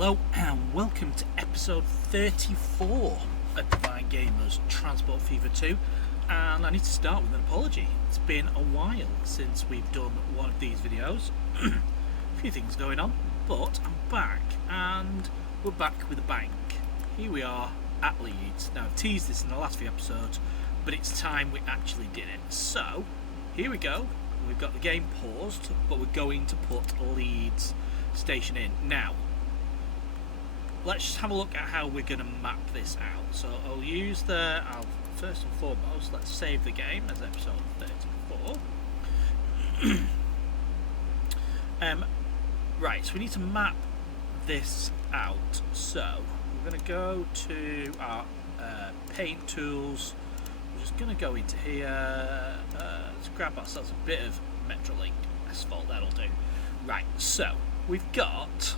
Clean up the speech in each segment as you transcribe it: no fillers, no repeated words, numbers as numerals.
Hello and welcome to episode 34 of Divine Gamers Transport Fever 2, and I need to start with an apology. It's been a while since we've done one of these videos. A few things going on, but I'm back and we're back with a bang. Here we are at Leeds. Now I've teased this in the last few episodes, but it's time we actually did it. So here we go. We've got the game paused, but we're going to put Leeds Station in. Now let's just have a look at how we're going to map this out. So I'll use first and foremost, let's save the game as episode 34. Right, so we need to map this out. So we're going to go to our paint tools. We're just going to go into here. Let's grab ourselves a bit of Metrolink asphalt, that'll do. Right, so we've got,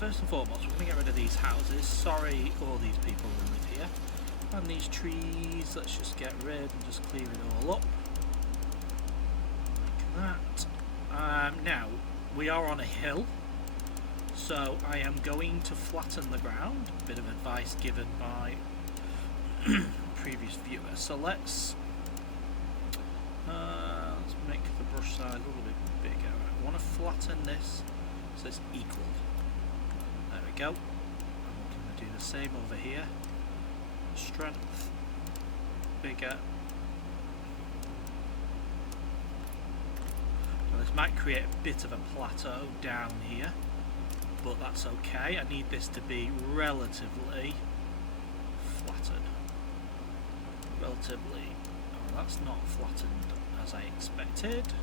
first and foremost, we're going to get rid of these houses. Sorry, all these people who live here. And these trees, let's just get rid and just clear it all up. Like that. Now, we are on a hill, so I am going to flatten the ground. A bit of advice given by previous viewer. So let's make the brush size a little bit bigger. I want to flatten this so it's equal. There we go. I'm going to do the same over here. Strength, bigger. So this might create a bit of a plateau down here, but that's okay. I need this to be relatively flattened. Relatively. Oh, that's not flattened as I expected.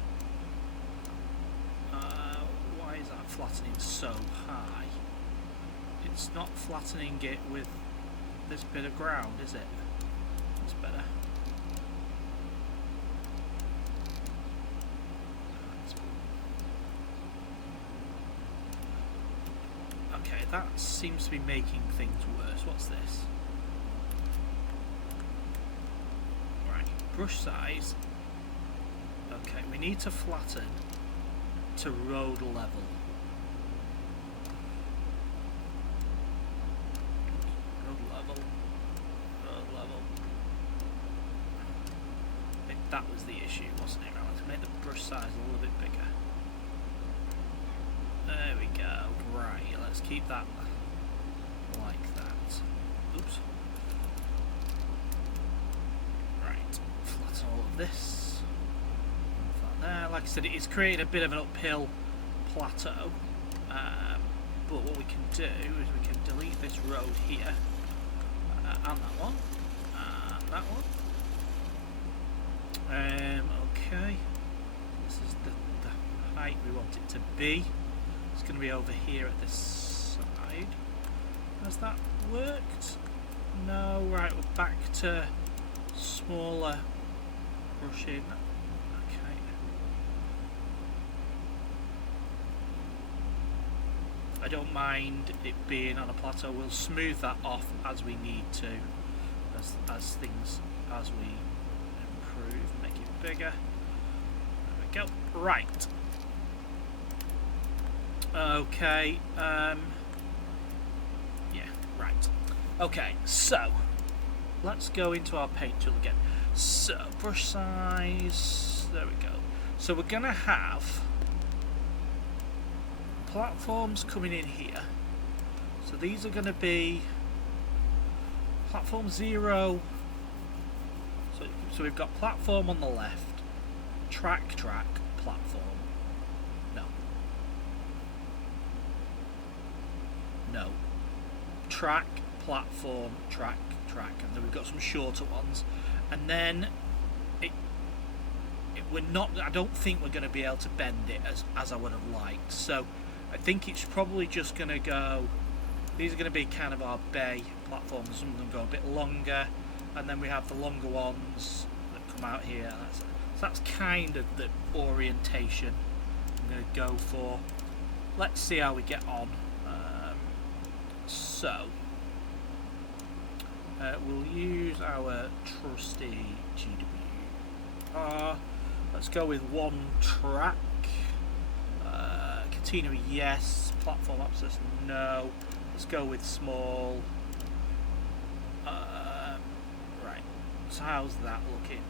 Why is that flattening so high? It's not flattening it with this bit of ground, is it? That's better. Okay, that seems to be making things worse. What's this? Right, brush size. Okay, we need to flatten to road level. That was the issue, wasn't it? Right, let's make the brush size a little bit bigger. There we go. Right, let's keep that like that. Oops. Right, flatten all of this. There. Like I said, it's created a bit of an uphill plateau. But what we can do is we can delete this road here, and that one, and that one. Okay, this is the height we want it to be. It's going to be over here at this side. Has that worked? No, right, we're back to smaller brushing. Okay. I don't mind it being on a plateau. We'll smooth that off as we need to, as we improve, make it bigger. There we go. Right. Okay. Yeah. Right. Okay. So let's go into our paint tool again. So brush size. There we go. So we're gonna have platforms coming in here. So these are gonna be platform 0. So we've got platform on the left, track, platform. No. Track, platform, track, and then we've got some shorter ones. And then I don't think we're going to be able to bend it as I would have liked. So I think it's probably just going to go. These are going to be kind of our bay platforms. Some of them go a bit longer. And then we have the longer ones that come out here. So that's kind of the orientation I'm going to go for. Let's see how we get on. We'll use our trusty GWR. Let's go with one track. Catenary, yes. platform access, no. Let's go with small. Right, so how's that looking?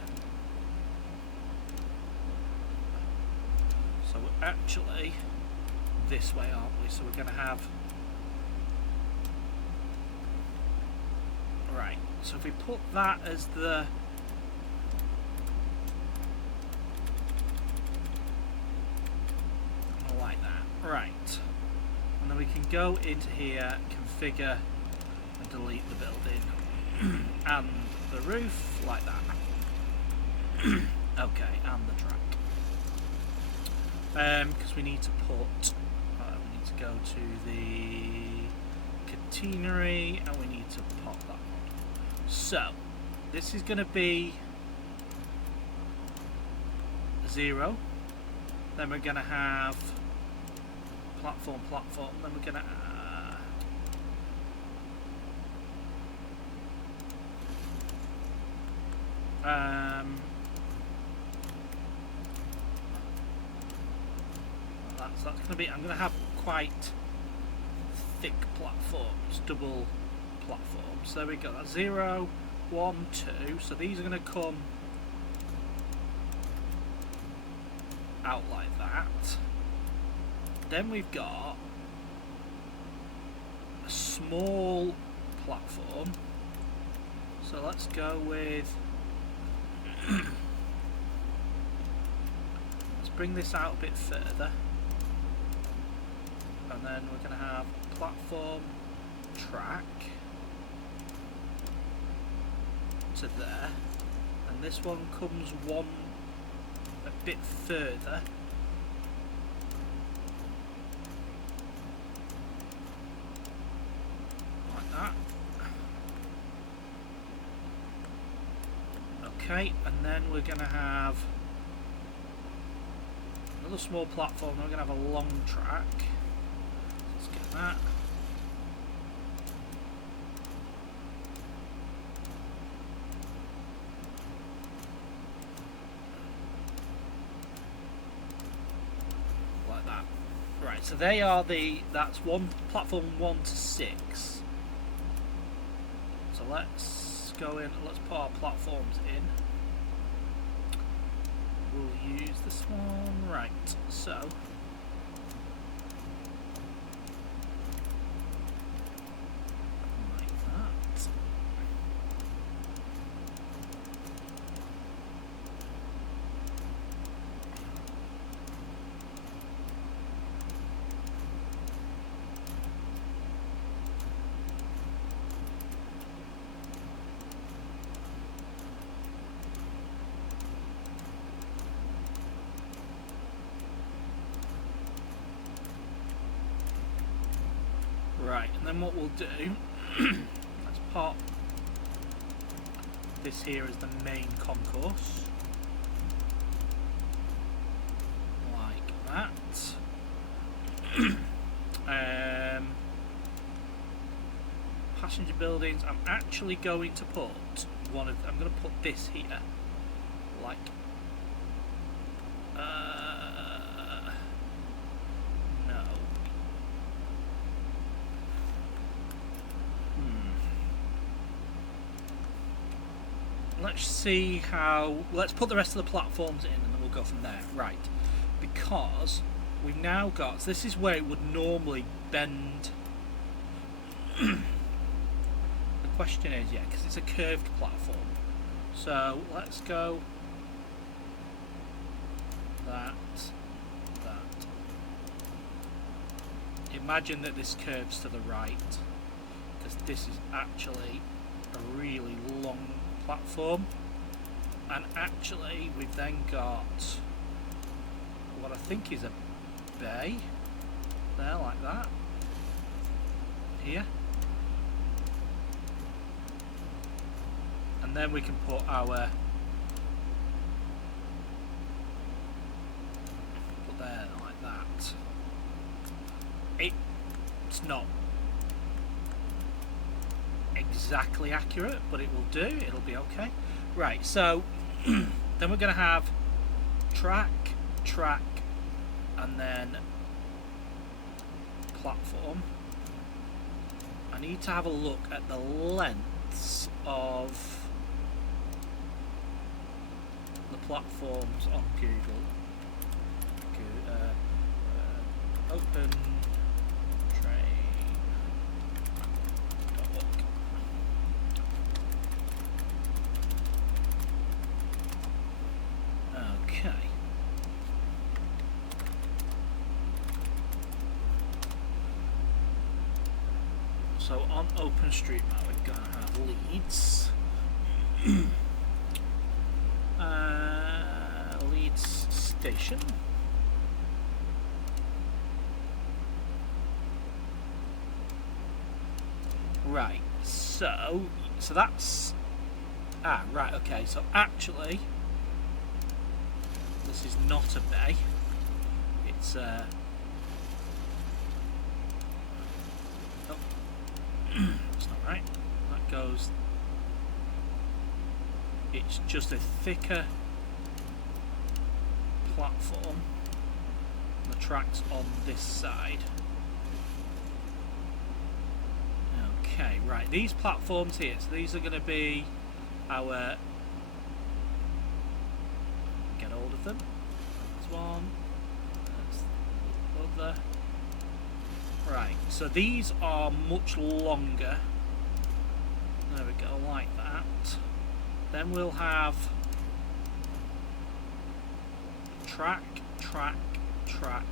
So we're actually this way, aren't we? So we're going to have... Right, so if we put that as the... like that. Right. And then we can go into here, configure, and delete the building. And the roof, like that. Okay, and the track. Because we need to put... we need to go to the catenary, and we need to pop that on. So, this is going to be 0. Then we're going to have platform, then we're going to that's going to be, I'm going to have quite thick platforms, double platforms. So there we go, that's 0, 1, 2, so these are going to come out like that. Then we've got a small platform, so let's go with let's bring this out a bit further, and then we're going to have platform track to there, and this one comes one a bit further. Like that. Okay, and then we're going to have another small platform, then we're going to have a long track. Let's get that. Like that. Right, so they are that's one platform 1 to 6. So let's go in, let's put our platforms in. We'll use this one, right, so like that. Right, and then what we'll do, let's pop this here as the main concourse, like that. Passenger buildings, I'm actually going to put I'm going to put this here, like, let's see how, let's put the rest of the platforms in and then we'll go from there. Right, because we've now got, so this is where it would normally bend. The question is, yeah, because it's a curved platform, so let's go that. Imagine that this curves to the right, because this is actually a really long platform, and actually we've then got what I think is a bay there, like that, here, and then we can put our there like that. It's not exactly accurate, but it will do, it'll be okay. Right, so then we're going to have track, and then platform, I need to have a look at the lengths of the platforms on Google. Open train. Don't look. Okay. So on OpenStreetMap we're going to have Leeds. Leeds Station. Right, so that's right, okay, so actually this is not a bay, it's oh, that's not right, that goes, it's just a thicker platform, the track's on this side. Okay, right, these platforms here, so these are going to be our, get hold of them, that's one, that's the other, right, so these are much longer, there we go, like that, then we'll have track, track, track,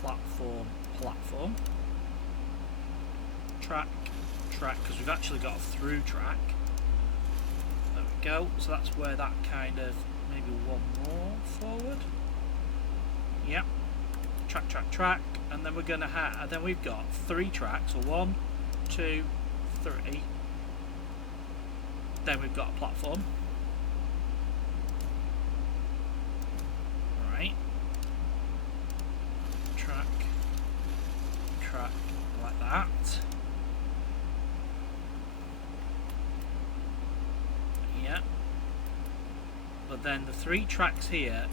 platform, platform, track, track, because we've actually got a through track. There we go, so that's where that kind of, maybe one more forward, yep, track, track, track, and then we're going to have, then we've got 3 tracks, so 1, 2, 3, then we've got a platform, right, track, track, like that. But then the 3 tracks here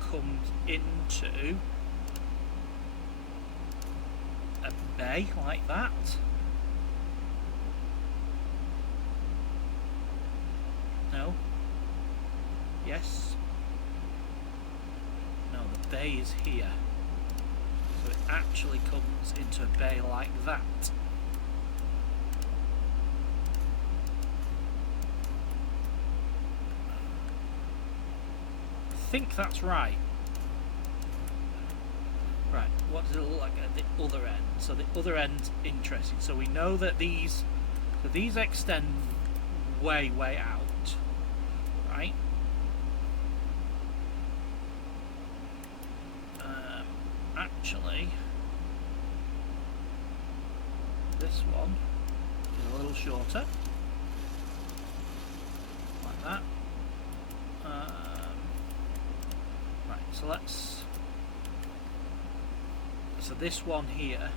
comes into a bay like that. No. Yes. No, the bay is here. So it actually comes into a bay like that. I think that's right. Right, what does it look like at the other end? So the other end's interesting. So we know that these extend way out, right? Actually, this one is a little shorter, like that. So so this one here,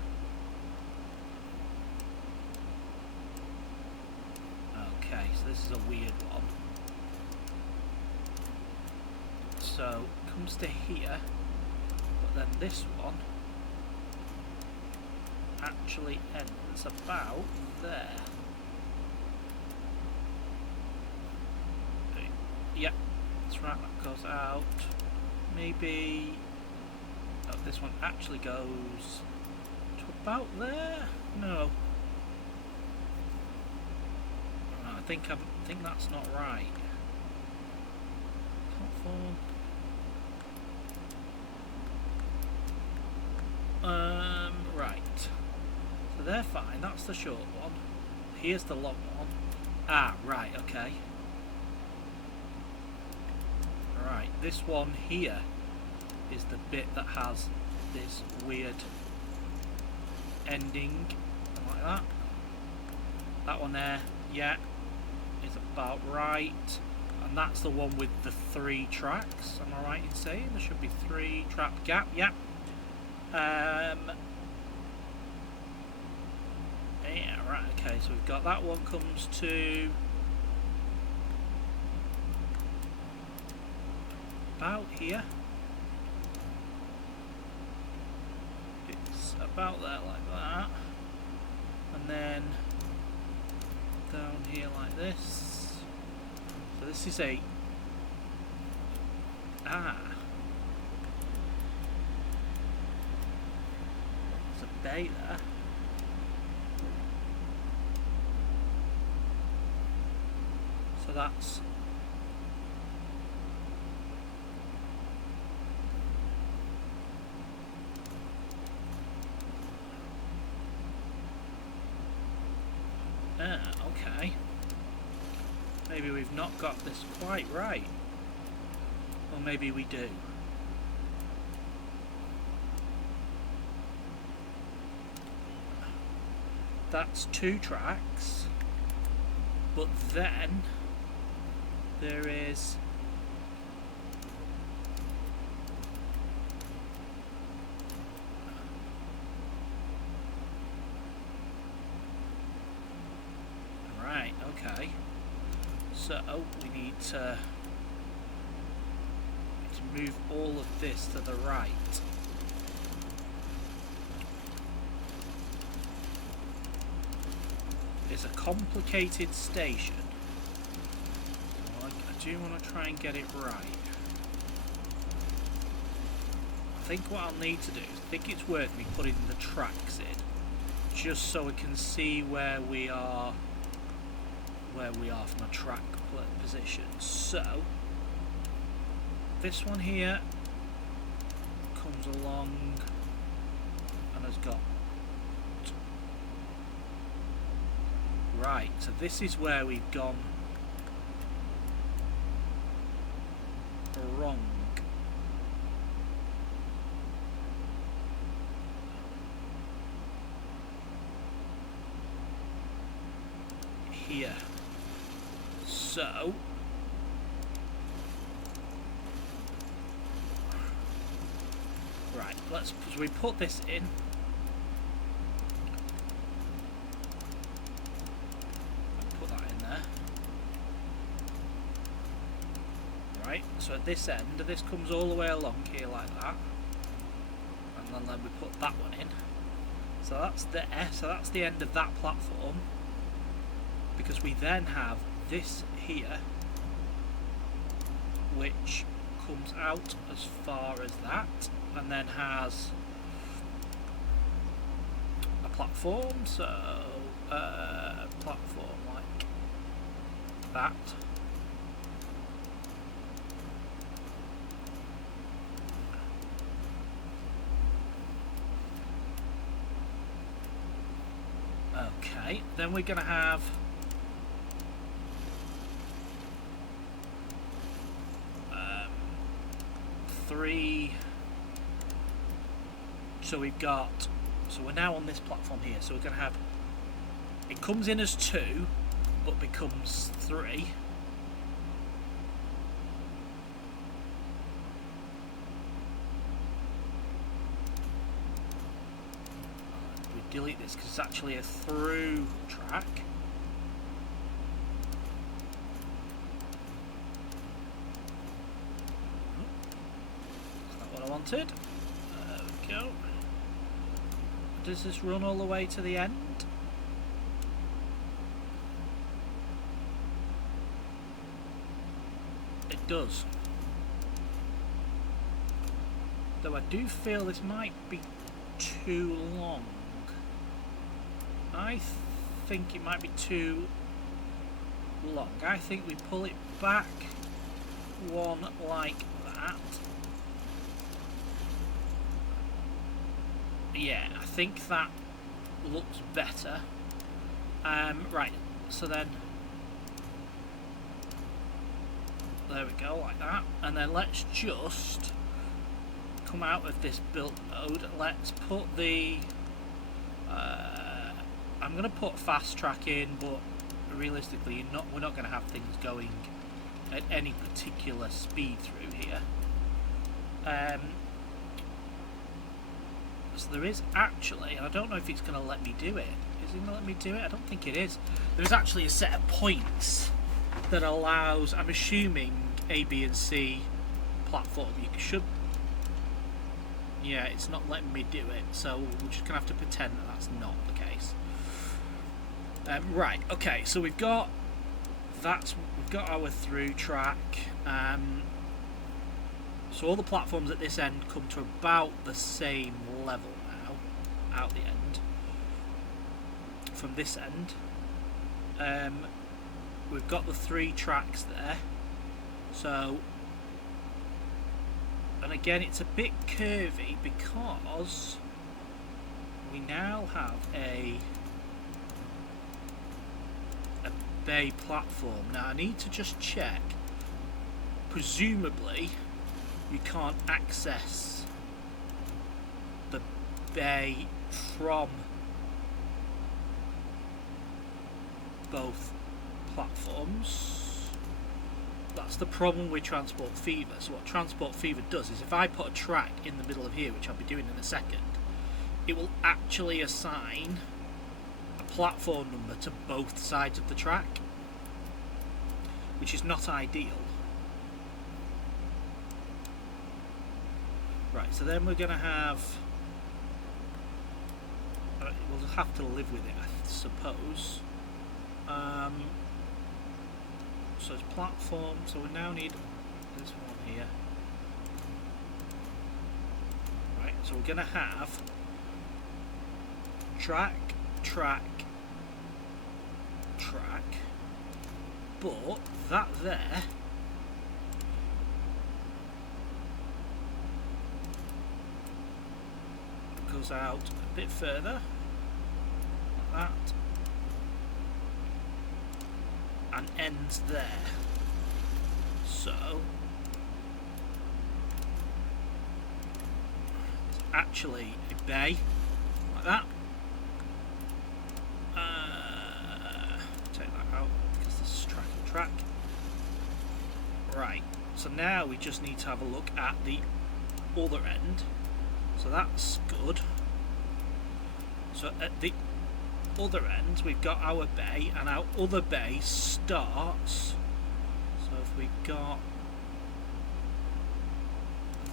okay, so this is a weird one, so it comes to here, but then this one actually ends about there. Yep, that's right, that goes out. Maybe this one actually goes to about there. No, I think that's not right. Right. So they're fine. That's the short one. Here's the long one. Ah, right. Okay. Right, this one here is the bit that has this weird ending, like that. That one there, yeah, is about right. And that's the one with the 3 tracks, am I right in saying? There should be 3 track gap, yeah. Yeah, right, okay, so we've got that one comes to about here. It's about there like that, and then down here like this. So this is a there's a bay there. So that's okay. Maybe we've not got this quite right. Or maybe we do. That's 2 tracks. But then there is right, okay. So we need to move all of this to the right. It's a complicated station. So I do want to try and get it right. I think what I'll need to do is, I think it's worth me putting the tracks in, just so we can see where we are from a track position. So this one here comes along and has got right, so this is where we've gone wrong. Here. So right, let's, so we put this in. Put that in there. Right, so at this end, this comes all the way along here like that. And then we put that one in. So that's the end of that platform. Because we then have this here, which comes out as far as that, and then has a platform, so platform like that. Okay, then we're going to have three. So we've got, so we're now on this platform here, so we're going to have, it comes in as 2 but becomes 3. We delete this because it's actually a through track. That's not what I wanted. There we go. Does this run all the way to the end? It does. Though I do feel this might be too long. I think it might be too long. I think we pull it back one like that. Yeah, I think that looks better. Right, so then there we go, like that. And then let's just come out of this build mode. Let's put the I'm going to put fast track in, but realistically we're not going to have things going at any particular speed through here. So there is actually, and I don't know if it's going to let me do it. Is it going to let me do it? I don't think it is. There's actually a set of points that allows, I'm assuming, A, B and C platform. You should, Yeah, it's not letting me do it, so we're just gonna have to pretend that that's not the case. Right, okay, so we've got our through track. So all the platforms at this end come to about the same level now, out the end. From this end, we've got the 3 tracks there. So, and again, it's a bit curvy because we now have a bay platform. Now I need to just check. Presumably you can't access the bay from both platforms. That's the problem with Transport Fever. So what Transport Fever does is if I put a track in the middle of here, which I'll be doing in a second, it will actually assign a platform number to both sides of the track, which is not ideal. Right, so then we're going to have... we'll have to live with it, I suppose. So it's platform, so we now need this one here. Right, so we're going to have track, track, track, but that there goes out a bit further, like that, and ends there. So it's actually a bay like that. Take that out because this is track and track. Right, so now we just need to have a look at the other end. So that's good. So at the other end we've got our bay, and our other bay starts, so if we got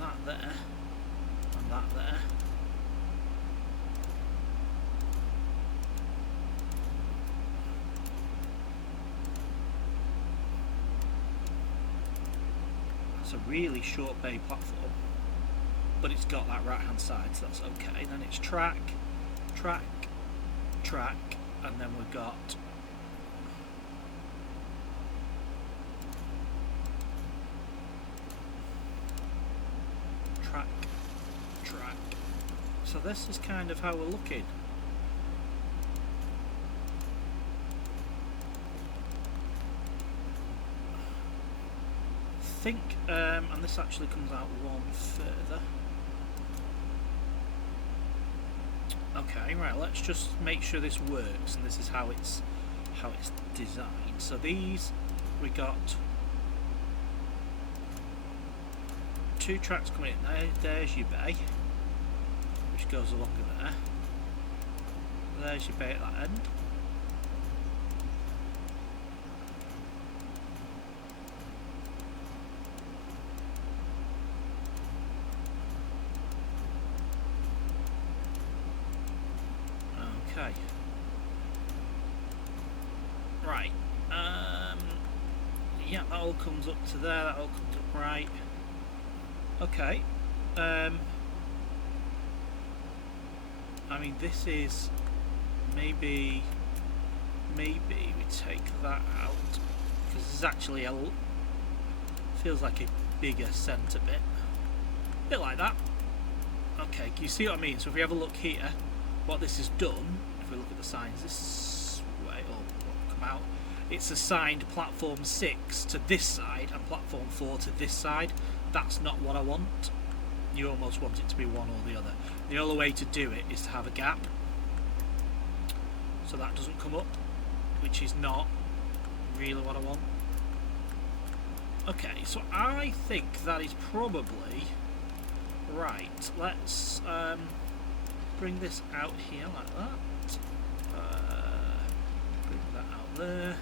that there and that there, that's a really short bay platform, but it's got that right hand side, so that's okay. Then it's track, track, track, and then we've got track, track. So this is kind of how we're looking. I think, and this actually comes out one further. Okay, right, let's just make sure this works, and this is how it's designed. So these, we got 2 tracks coming in there. There's your bay, which goes along there. There's your bay at that end. Okay. Right. Yeah, that all comes up to there. That all comes up right. Okay. I mean, this is maybe we take that out because this is actually feels like a bigger centre bit. A bit like that. Okay. Can you see what I mean? So if we have a look here. What this has done, if we look at the signs this way, come out, it's assigned platform 6 to this side and platform 4 to this side. That's not what I want. You almost want it to be one or the other. The only way to do it is to have a gap, so that doesn't come up, which is not really what I want. Okay, so I think that is probably right. Let's bring this out here like that. Bring that out there.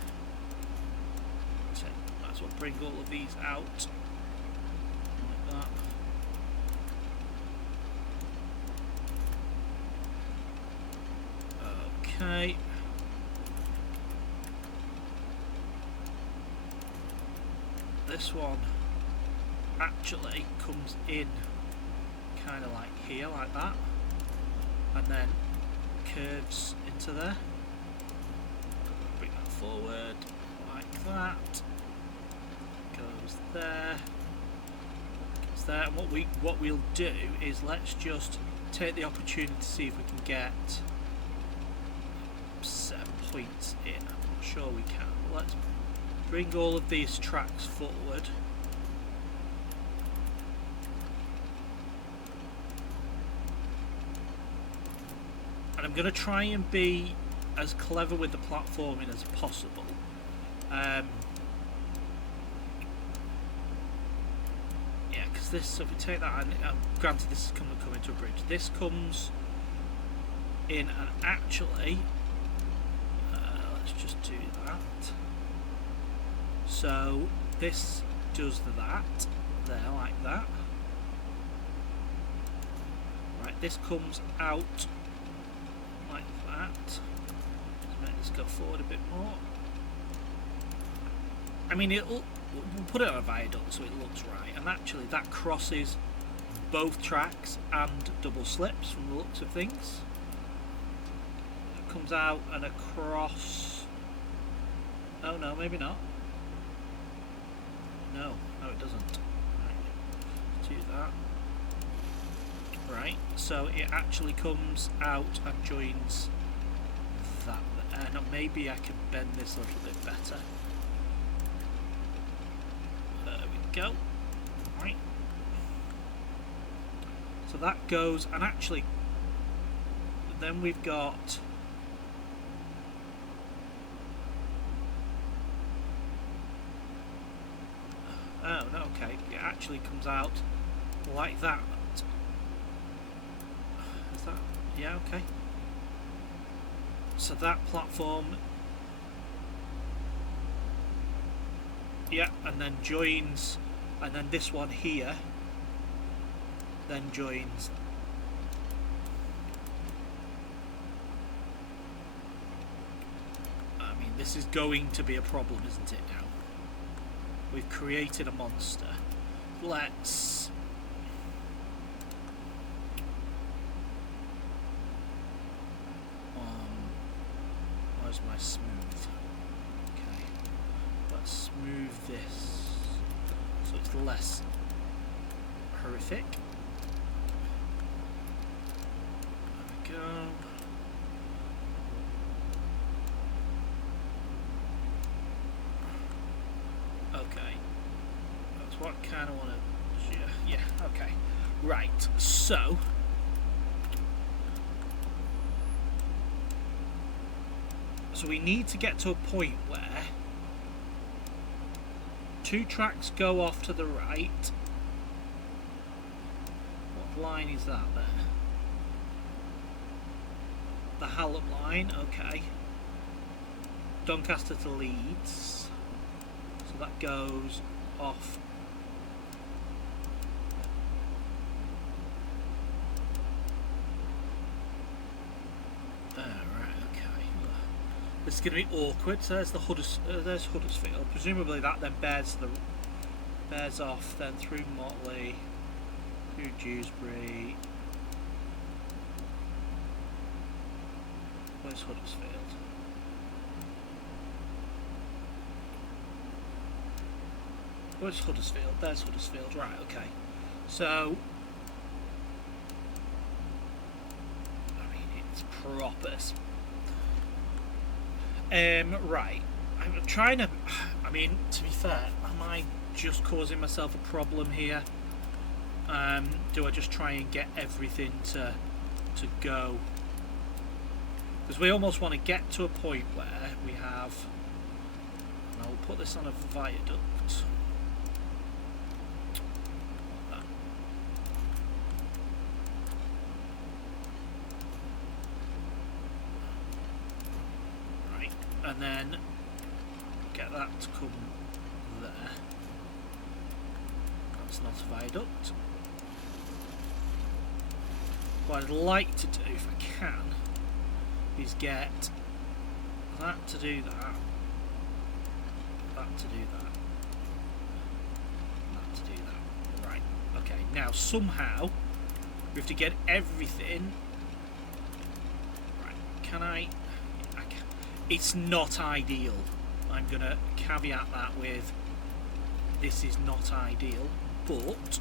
So might as well bring all of these out like that. way. This one actually comes in kind of like here, like that, and then curves into there. Bring that forward like that. Goes there. Goes there. And what we'll do is let's just take the opportunity to see if we can get 7 points in. I'm not sure we can. But let's bring all of these tracks forward. And I'm going to try and be as clever with the platforming as possible. Yeah, because this, so if we take that, and granted this is coming to a bridge, this comes in and actually, let's just do that. So this does that, there, like that. Right, this comes out like that. Let's make this go forward a bit more. I mean, we'll put it on a viaduct so it looks right, and actually that crosses both tracks and double slips from the looks of things. It comes out and across. Oh no, maybe not. No, it doesn't. Right, let's do that. Right, so it actually comes out and joins that, and maybe I can bend this a little bit better. There we go. Right. So that goes, and actually, then we've got. Oh no, okay. It actually comes out like that. Is that? Yeah, okay. So that platform, yeah, and then joins, and then this one here then joins. I mean, this is going to be a problem, isn't it now? We've created a monster. Let's where's my smooth? Okay, let's smooth this so it's less horrific. There we go. Okay, that's what I kind of want to. Yeah, okay, right. So we need to get to a point where 2 tracks go off to the right. What line is that there? The Hallam line, okay. Doncaster to Leeds. So that goes off. This is going to be awkward. So there's there's Huddersfield. Presumably that then bears off then through Motley, through Dewsbury. Where's Huddersfield? Where's Huddersfield? There's Huddersfield. Right. Okay. So I mean it's proper. Right, I'm trying to, I mean, to be fair, am I just causing myself a problem here? Do I just try and get everything to go? Because we almost want to get to a point where we have, and I'll put this on a viaduct. And then get that to come there. That's not a viaduct. What I'd like to do, if I can, is get that to do that, that to do that, that to do that. Right, okay, now somehow we have to get everything. Right, can I can, it's not ideal. I'm going to caveat that with this is not ideal, but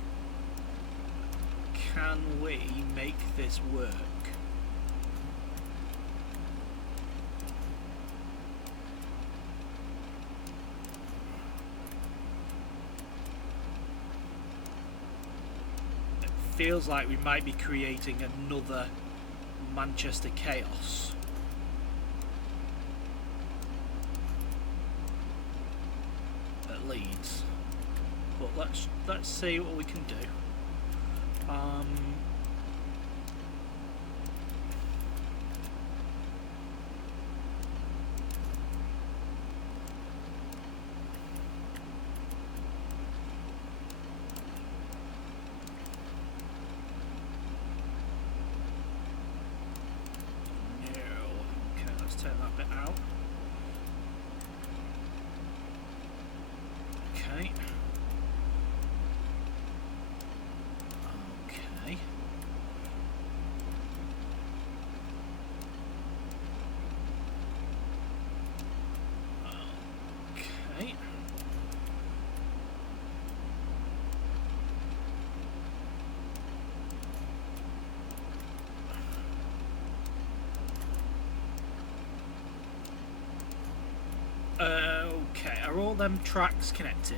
can we make this work? It feels like we might be creating another Manchester chaos. At Leeds. But let's see what we can do. Turn that bit out. Okay. Okay. Okay. Okay, are all them tracks connected?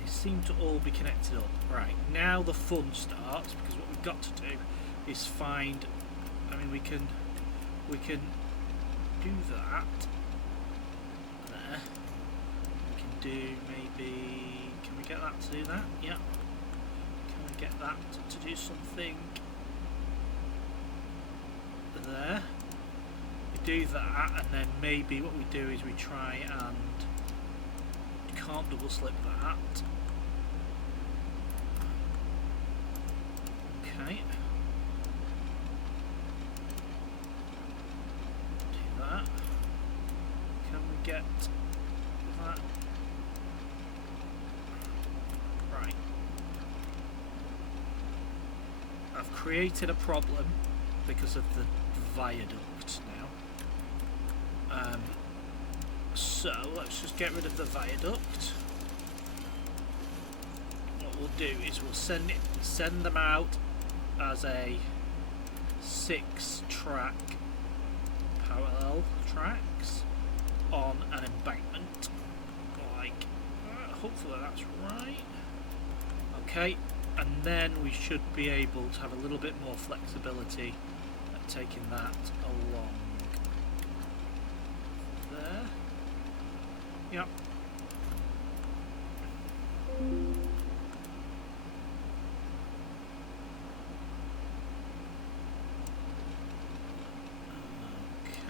They seem to all be connected up. Right, now the fun starts, because what we've got to do is find, I mean we can do that there. We can do maybe, can we get that to do that? Yeah. Can we get that to do something there? Do that, and then maybe what we do is we try and you can't double slip that. Okay. Do that. Can we get that? Right. I've created a problem because of the viaduct now. So let's just get rid of the viaduct. What we'll do is we'll send them out as a 6-track parallel tracks on an embankment. Like, hopefully that's right. Okay, and then we should be able to have a little bit more flexibility at taking that along. There. Yep.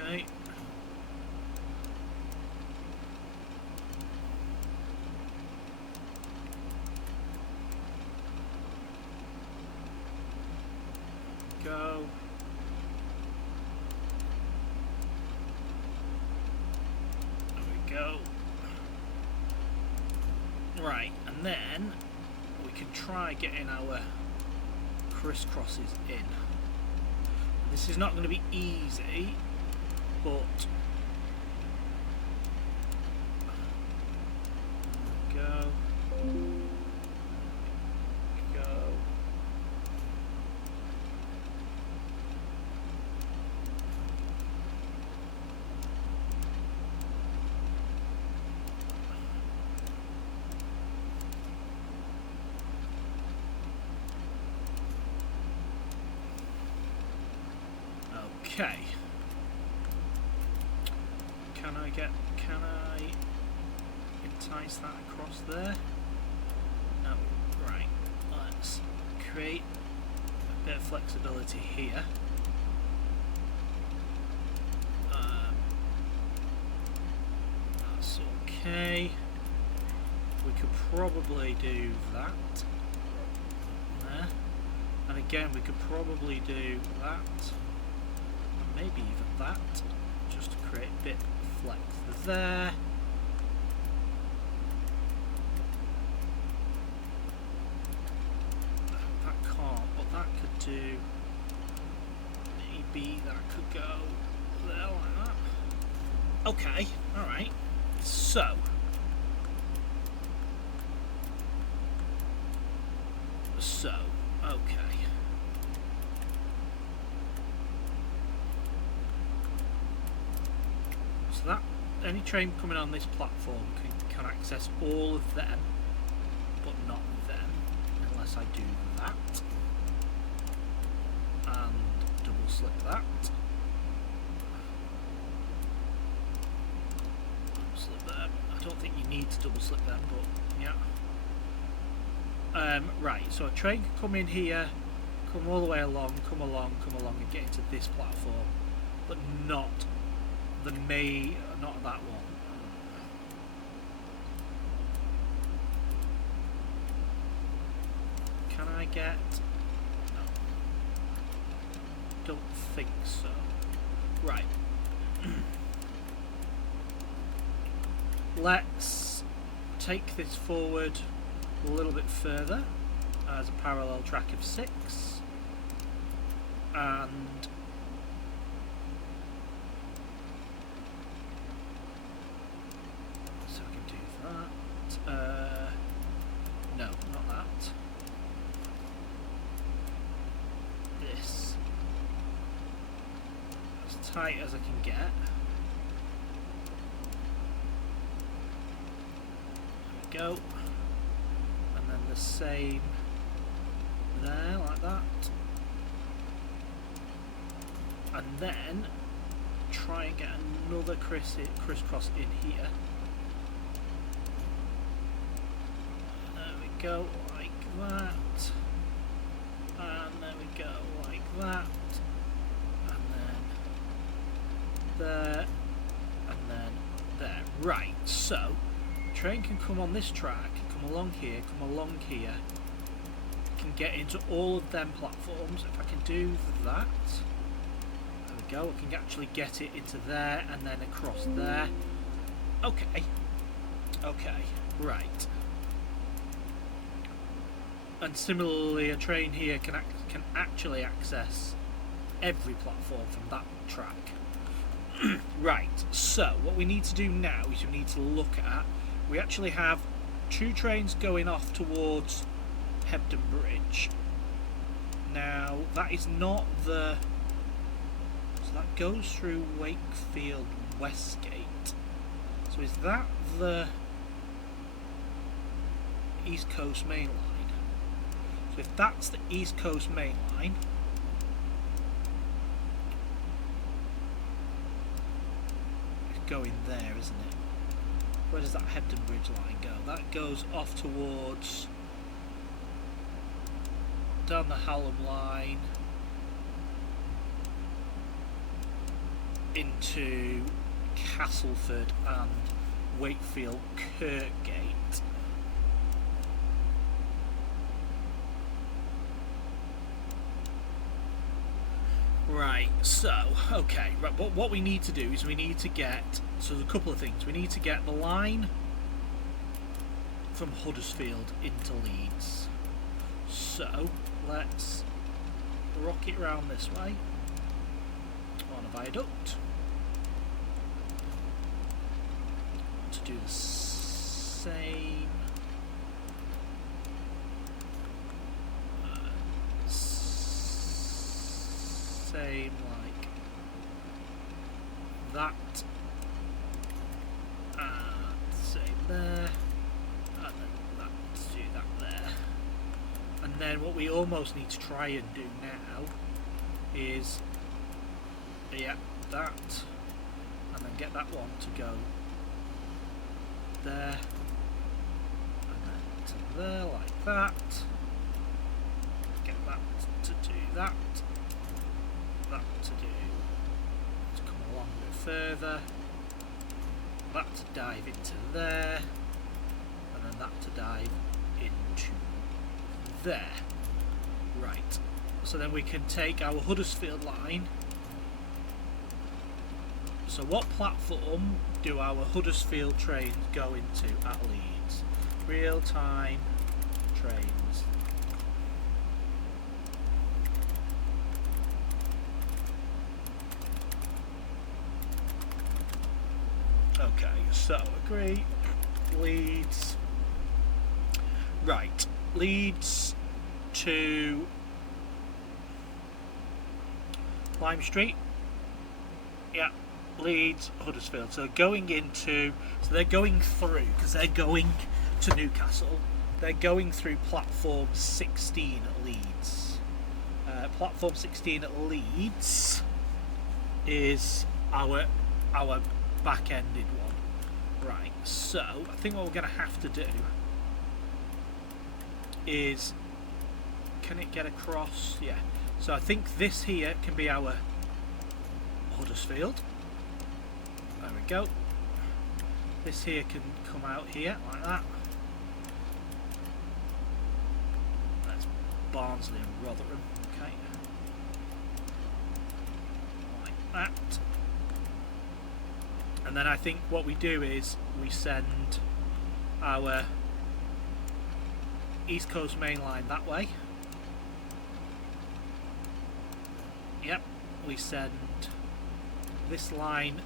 Okay. Go. Go. Right, and then we can try getting our crisscrosses in. This is not going to be easy, but go. Okay. Can I entice that across there? No. Right. Let's create a bit of flexibility here. That's okay. We could probably do that there. And again, we could probably do that. Maybe even that, just to create bit flex there. That can't, but that could do. Maybe that could go there like that. Okay, alright. So. Okay. So that any train coming on this platform can access all of them, but not them, unless I do that and double slip that. Double slip them. I don't think you need to double slip them, but yeah. Right, so a train can come in here, come all the way along, come along and get into this platform, but not the not that one. Can I get? No. Don't think so. Right. Let's take this forward a little bit further as a parallel track of 6, and so I can do that. No, not that. This as tight as I can get. There we go. The same there, like that, and then try and get another crisscross in here. There we go, like that, and there we go, like that, and then there, and then there. Right, so train can come on this track, come along here, can get into all of them platforms. If I can do that, there we go, I can actually get it into there and then across there. Okay, right. And similarly, a train here can actually access every platform from that track. Right, so what we need to do now is we need to look at, we actually have 2 trains going off towards Hebden Bridge. Now that is not the, so that goes through Wakefield Westgate. So is that the East Coast Main Line? So if that's the East Coast Main Line, it's going there, isn't it? Where does that Hebden Bridge line go? That goes off towards, down the Hallam line into Castleford and Wakefield Kirkgate. Right, so, okay, right, but what we need to do is we need to get, so there's a couple of things. We need to get the line from Huddersfield into Leeds. So, let's rock it round this way on a viaduct to do the same like that, and same there, and then let's do that there. And then what we almost need to try and do now is, yeah, that, and then get that one to go there, and then to there like that, get that to do that, to do, to come along a bit further, that to dive into there, and then that to dive into there. Right, so then we can take our Huddersfield line So what platform do our Huddersfield trains go into at Leeds? Real-time trains. Okay, so agree. Leeds. Right, Leeds to Lime Street. Yeah, Leeds, Huddersfield. So going into, so they're going through, because they're going to Newcastle. They're going through platform 16 at Leeds. Platform 16 at Leeds is our back-ended one. Right. So I think what we're going to have to do is, can it get across? Yeah. So I think this here can be our Huddersfield. There we go. This here can come out here like that. That's Barnsley and Rotherham. Okay. Like that. And then I think what we do is we send our East Coast main line that way. Yep, we send this line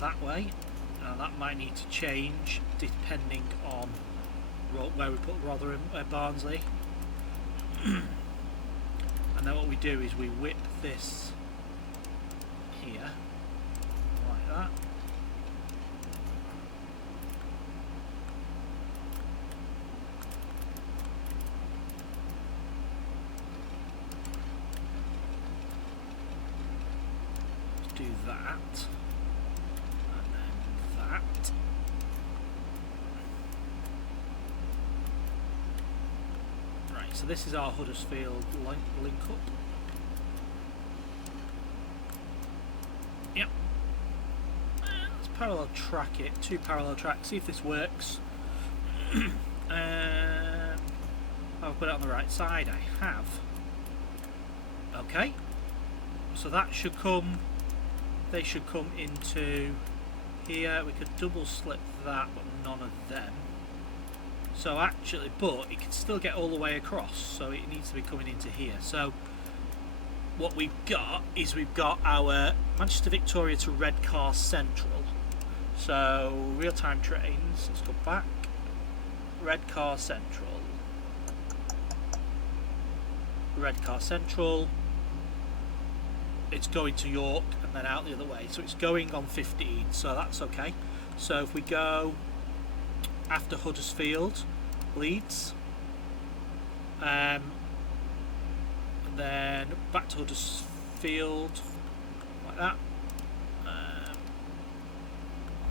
that way. Now that might need to change depending on where we put Rotherham, Barnsley. And then what we do is we whip this here, like that. Do that, and then that. Right, so this is our Huddersfield link up. Yep. Let's parallel track it, 2 parallel tracks, see if this works. I've put it on the right side, I have. Okay, so that should come. They should come into here. We could double slip that, but none of them. So actually, but it can still get all the way across, so it needs to be coming into here. So what we've got is we've got our Manchester Victoria to Redcar Central. So real-time trains, let's go back. Redcar Central. Redcar Central. It's going to York and then out the other way, so it's going on 15, so that's okay. So if we go after Huddersfield, Leeds, and then back to Huddersfield like that,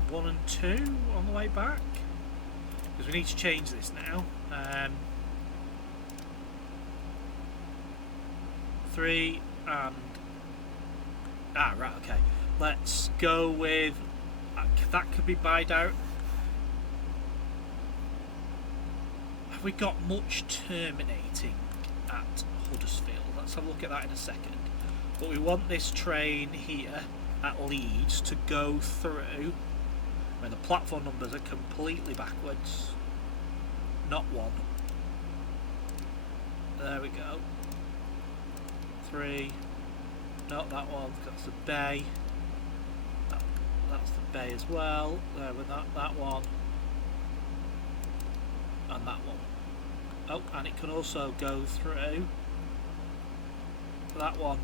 1 and 2 on the way back, because we need to change this now. 3 and right, okay. Let's go with that. Could be by direct. Have we got much terminating at Huddersfield? Let's have a look at that in a second. But we want this train here at Leeds to go through. I mean, the platform numbers are completely backwards. Not 1. There we go. 3. Not that one, that's the bay. That's the bay as well. There with that one. And that one. Oh, and it can also go through that one.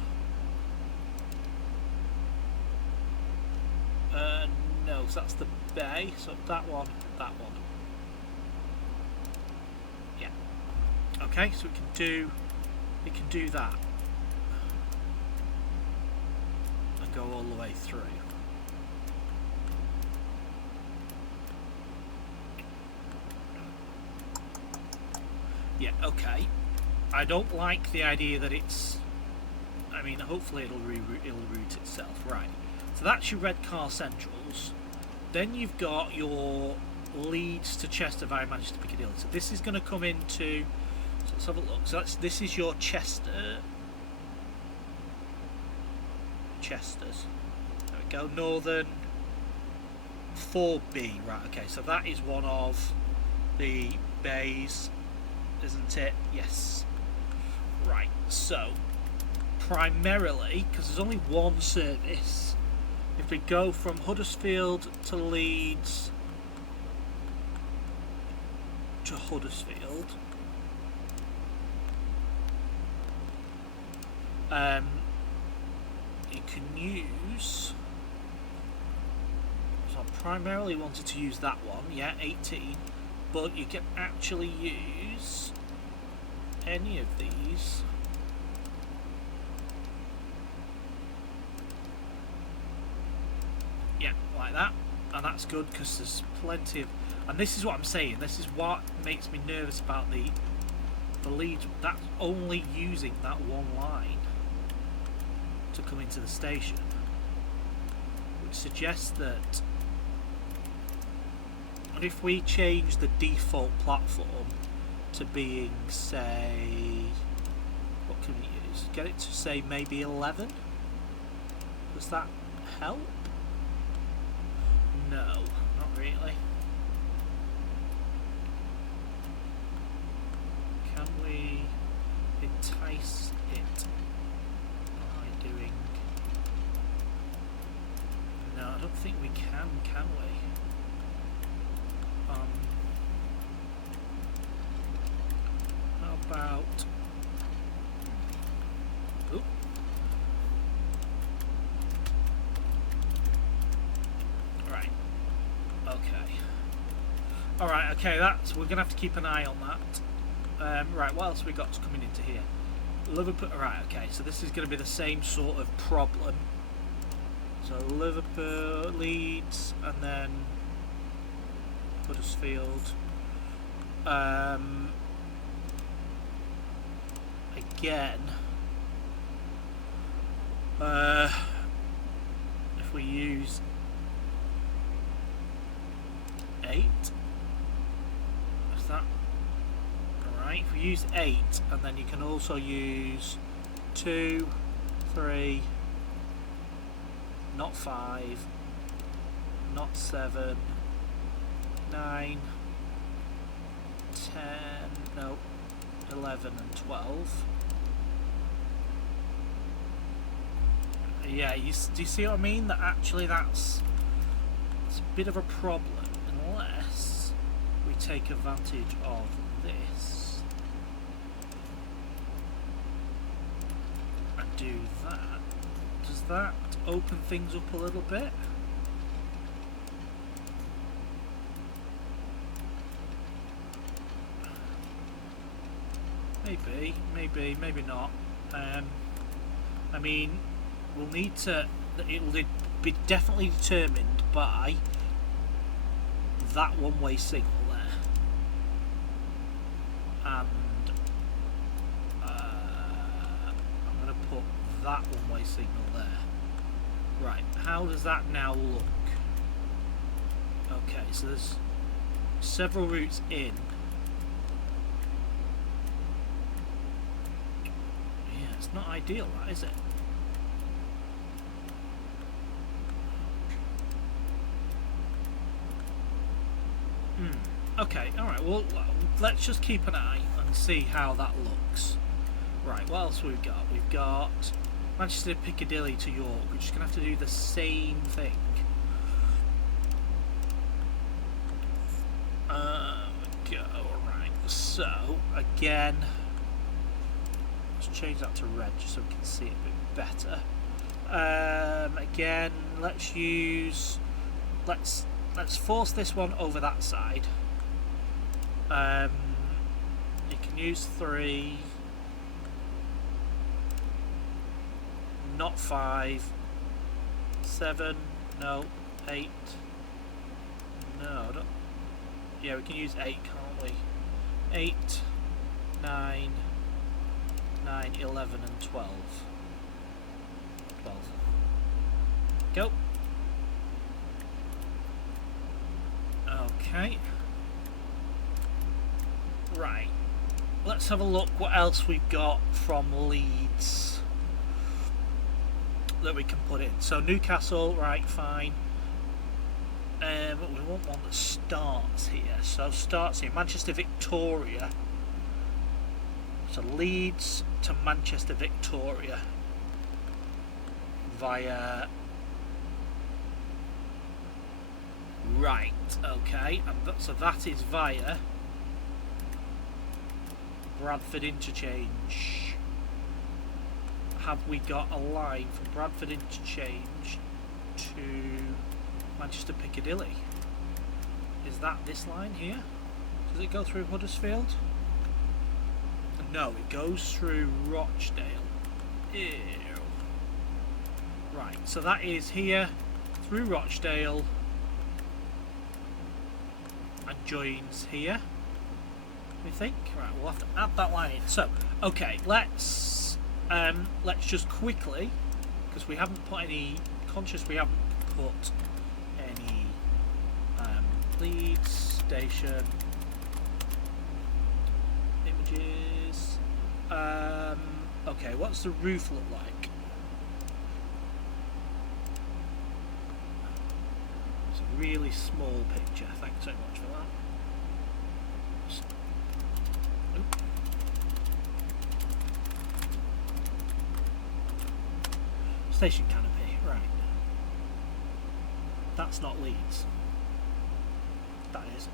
No, so that's the bay. So that one, that one. Yeah. Okay, so we can do that. Go all the way through. Yeah, okay. I don't like the idea that it's, I mean, hopefully it'll route itself. Right, so that's your Redcar Centrals. Then you've got your Leeds to Chester via Manchester Piccadilly. So this is going to come into, so let's have a look. So this is your Chesters. There we go, Northern, 4B, right, okay, so that is one of the bays, isn't it? Yes. Right, so primarily, because there's only one service, if we go from Huddersfield to Leeds to Huddersfield, you can use, so I primarily wanted to use that one, yeah, 18, but you can actually use any of these. Yeah, like that, and that's good because there's plenty of, and this is what I'm saying, this is what makes me nervous about the Leeds. That's only using that one line to come into the station, which suggests that, and if we change the default platform to being, say, what can we use? Get it to say maybe 11? Does that help? No, not really. Can we entice it by doing... No, I don't think we can we? How about... Oop. Right. Okay. Alright, okay, that's... We're going to have to keep an eye on that. Right, what else have we got coming into here? Liverpool... Right, okay, so this is going to be the same sort of problem. So Liverpool, Leeds, and then Huddersfield. Again, if we use 8, is that alright? If we use 8, and then you can also use 2, 3, not 5, not 7, 9, 10, no, 11 and 12. Yeah, do you see what I mean? That actually it's a bit of a problem unless we take advantage of this and do that. Does that open things up a little bit? Maybe not. I mean, we'll need to. It will be definitely determined by that one-way signal there, and I'm going to put that one-way signal there. Right. How does that now look? Okay, so there's several routes in. It's not ideal, that is it? Okay, alright, well, let's just keep an eye and see how that looks. Right, what else have we got? We've got Manchester Piccadilly to York. We're just going to have to do the same thing. Alright, so, again... change that to red just so we can see it a bit better. Again, let's force this one over that side. You can use 3, not 5, 7, no, 8, no, don't, yeah, we can use 8, can't we? 8, 9, 9, 11 and 12. 12. Go. Okay. Right. Let's have a look what else we've got from Leeds that we can put in. So Newcastle, right, fine. but we want one that starts here. So starts here, Manchester Victoria. So Leeds to Manchester Victoria via... Right, okay, and so that is via Bradford Interchange. Have we got a line from Bradford Interchange to Manchester Piccadilly? Is that this line here? Does it go through Huddersfield? No, it goes through Rochdale. Ew. Right, so that is here through Rochdale and joins here, we think. Right, we'll have to add that line in. So, okay, let's just quickly, because we haven't put any, we haven't put any Leeds Station images. Okay, what's the roof look like? It's a really small picture. Thanks so much for that. Station canopy, right. That's not Leeds. That is.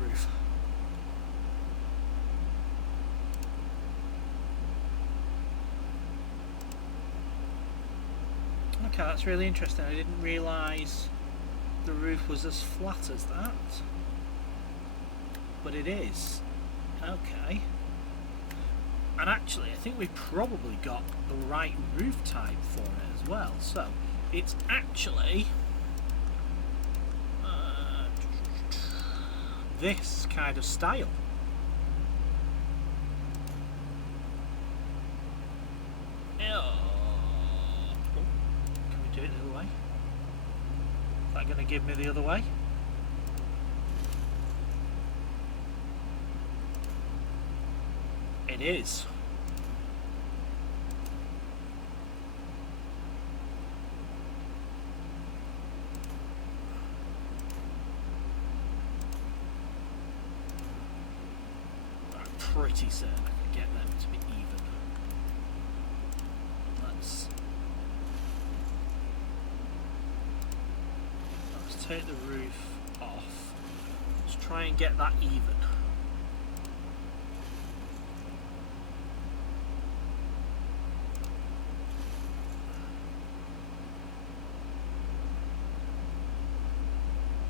Roof. Okay, that's really interesting. I didn't realise the roof was as flat as that. But it is. Okay. And actually, I think we probably got the right roof type for it as well. So, it's actually this kind of style. Can we do it the other way? Is that going to give me the other way? It is. I'm pretty certain I can get them to be even. Let's take the roof off. Let's try and get that even.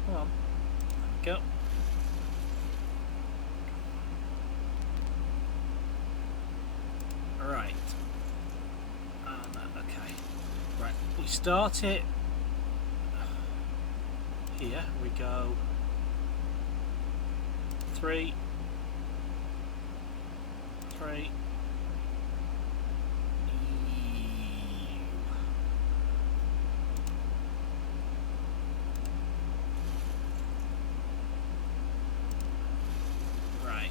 Come on. There we go. Right. Okay. Right. We start it here. We go 3, 3. Right.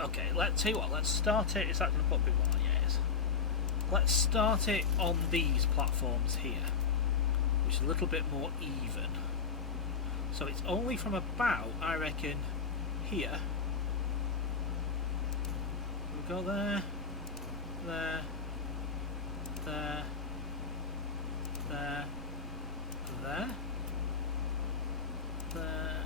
Okay, let's tell you what, let's start it. Is that going to put a bit more? Yeah, it is. Let's start it on these platforms here, which is a little bit more even. So it's only from about, I reckon, here. We'll go there, there, there, there, there, there.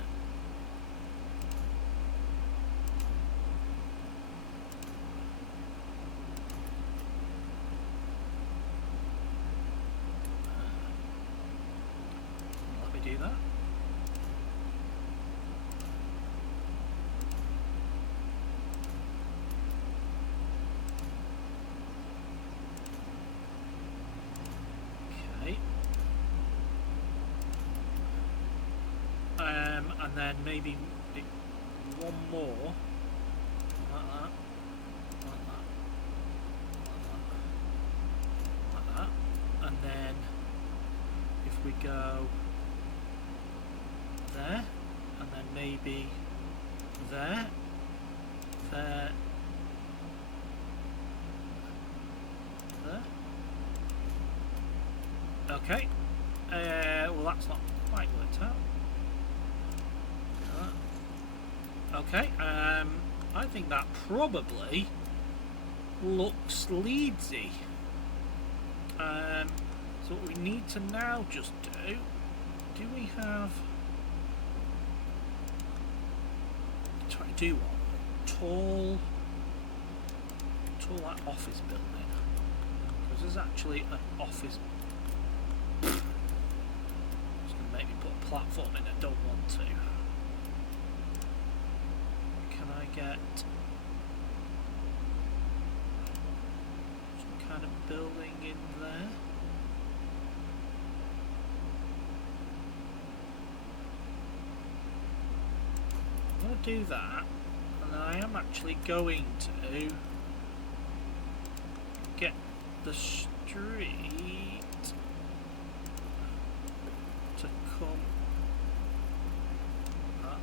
Do that. Okay. And then maybe one more like that. go there, and then maybe there, there, there. Okay. Well, that's not quite worked out. Okay. I think that probably looks Leedsy. So what we need to now just do we have... Try to do one. Tall like office building. Because there's actually an office... It's going to make me put a platform in. I don't want to. Can I get some kind of building in there? I'm going to do that, and I am actually going to get the street to come up.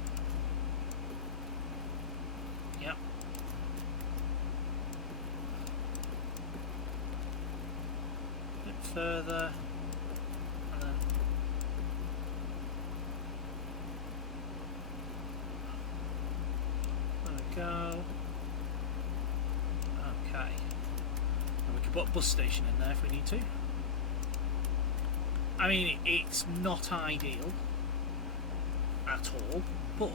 Yep. A bit further, and then there we go. Okay. And we can put a bus station in there if we need to. I mean, it's not ideal at all, but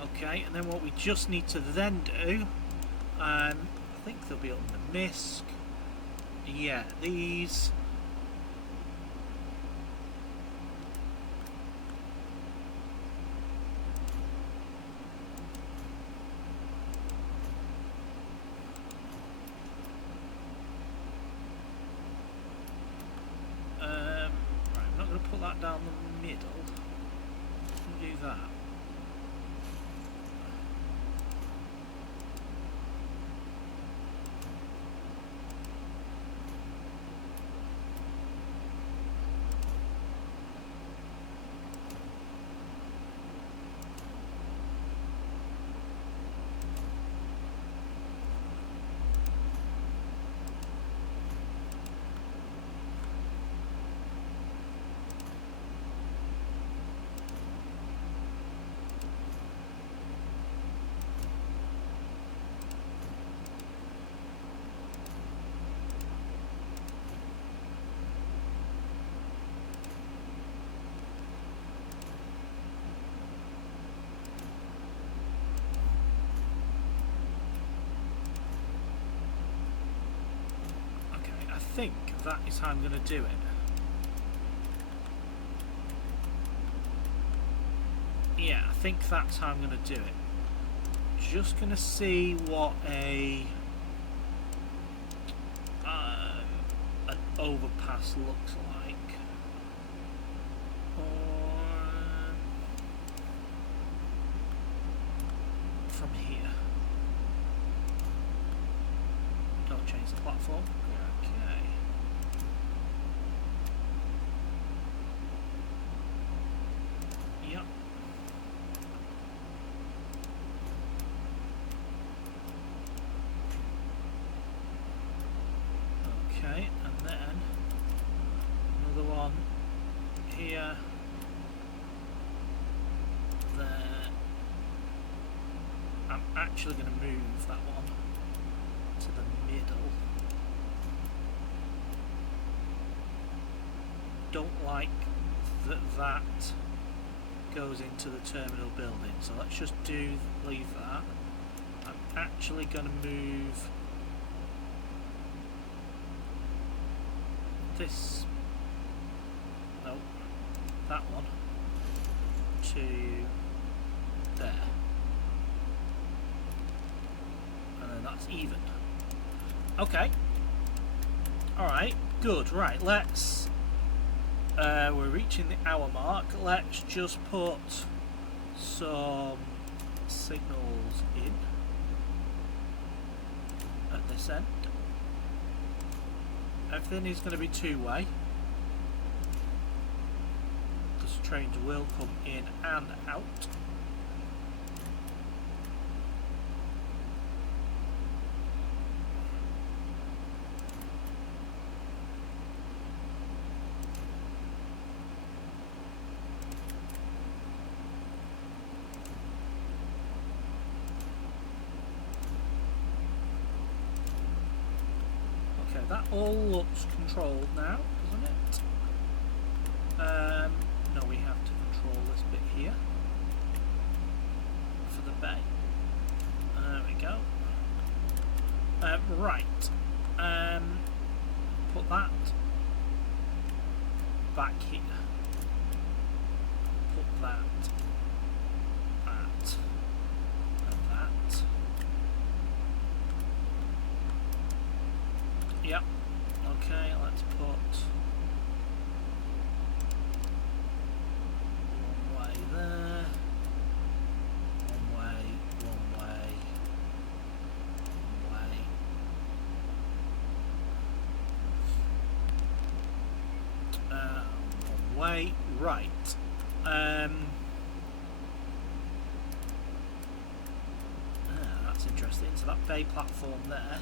okay. And then what we just need to then do, I think they'll be up in the MISC. Yeah, these. Down the middle, do that. I think that is how I'm going to do it. Yeah, I think that's how I'm going to do it. Just going to see what an overpass looks like. From here. Don't change the platform. Okay. Yep. Okay, and then another one here, there. I'm actually going to move that one to the middle. Don't like that goes into the terminal building, so let's just leave that. I'm actually going to move this, no, that one to there, and then that's even. Okay, alright, good. Right, let's we're reaching the hour mark. Let's just put some signals in at this end. Everything is going to be two-way. trains will come in and out. Okay, that all looks controlled now, doesn't it? No, we have to control this bit here for the bay. There we go. Right. Put that back here. Put that, and that. Yep. Okay, let's put one way there, one way, one way, one way. One way, right. That's interesting. So that bay platform there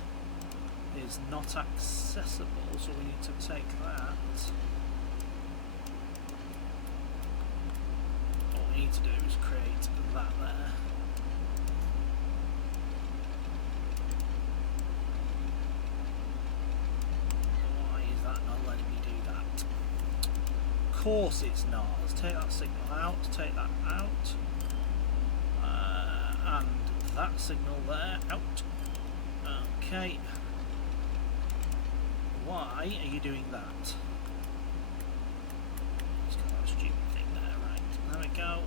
is not accessible, so we need to take that. What we need to do is create that there. Why is that not letting me do that? Of course it's not. Let's take that signal out, take that out, and that signal there out. Okay. Why are you doing that? Just got that stupid thing there, right. There we go.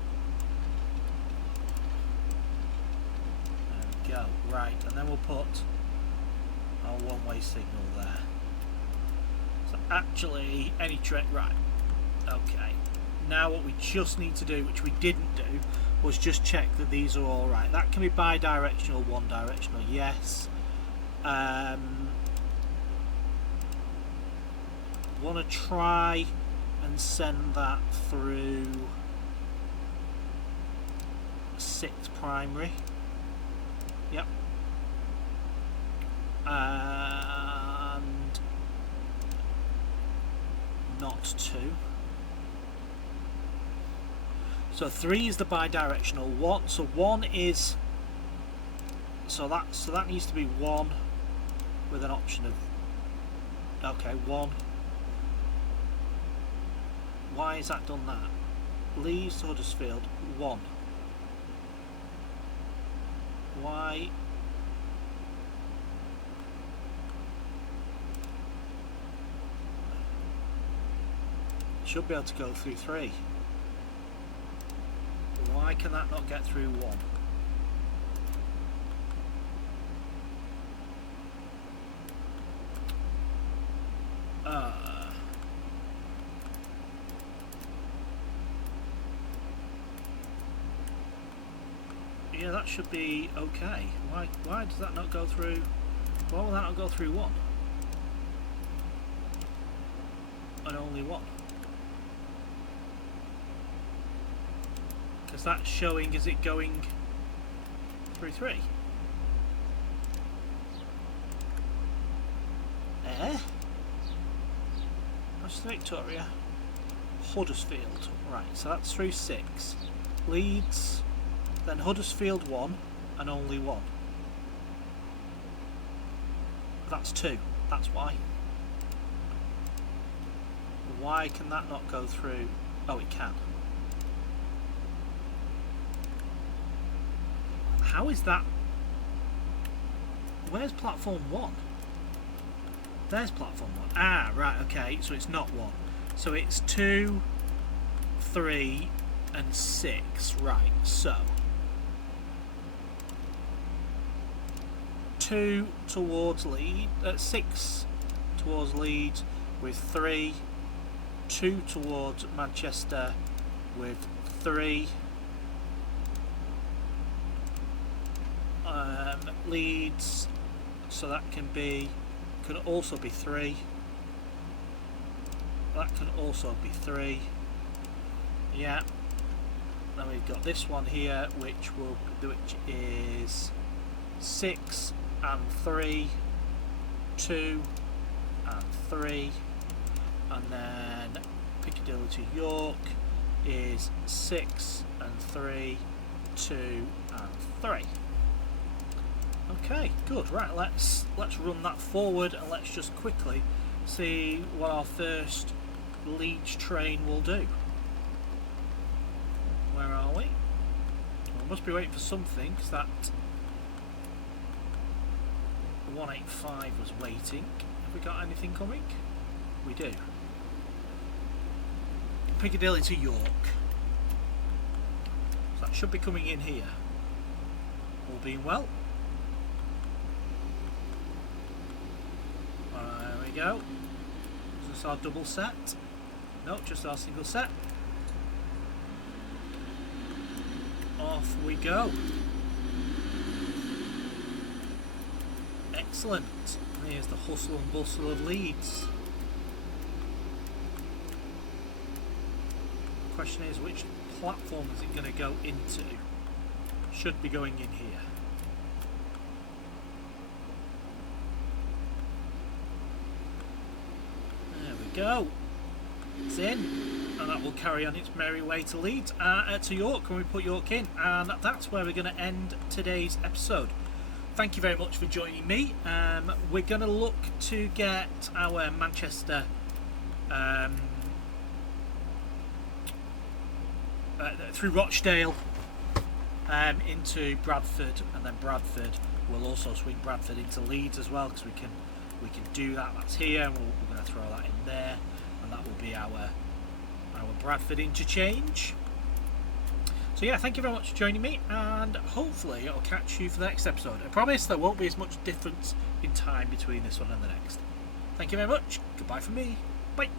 There we go. Right, and then we'll put our one-way signal there. So actually, any train, right. Okay. Now what we just need to do, which we didn't do, was just check that these are all right. That can be bi-directional, one-directional, yes. Want to try and send that through 6th primary. Yep. And not 2. So 3 is the bi-directional. 1. So 1 is. So that needs to be 1 with an option of. Okay, 1. Why has that done that? Leeds to Huddersfield, 1. Why? Should be able to go through 3. Why can that not get through 1? Yeah, that should be okay. Why does that not go through? Why will that not go through 1? And only 1? Because that's showing, is it going through 3? That's Victoria. Huddersfield. Right, so that's through 6. Leeds. Then Huddersfield 1 and only 1. That's 2. That's why. Why can that not go through? Oh, it can. How is that? Where's platform 1? There's platform 1. Ah, right, okay. So it's not 1. So it's 2, 3, and 6. Right, so 2 towards Leeds, 6 towards Leeds with 3, 2 towards Manchester with 3, Leeds, so that can also be 3, that can also be 3, Yeah. Then we've got this one here, which is 6 and 3, 2 and 3, and then Piccadilly to York is 6 and 3, 2 and 3. Okay, good. Right, let's run that forward and let's just quickly see what our first Leeds train will do. Where are we? We must be waiting for something, because that 185 was waiting. Have we got anything coming? We do. Piccadilly to York. So that should be coming in here. All being well. There we go. Is this our double set? No, just our single set. Off we go. Excellent. Here's the hustle and bustle of Leeds. The question is, which platform is it going to go into? Should be going in here. There we go. It's in. And that will carry on its merry way to Leeds, to York, when we put York in, and that's where we're going to end today's episode. Thank you very much for joining me. We're going to look to get our Manchester through Rochdale into Bradford, and then Bradford will also swing Bradford into Leeds as well, because we can do that. That's here, and we're going to throw that in there, and that will be our Bradford interchange. So yeah, thank you very much for joining me, and hopefully I'll catch you for the next episode. I promise there won't be as much difference in time between this one and the next. Thank you very much. Goodbye from me. Bye.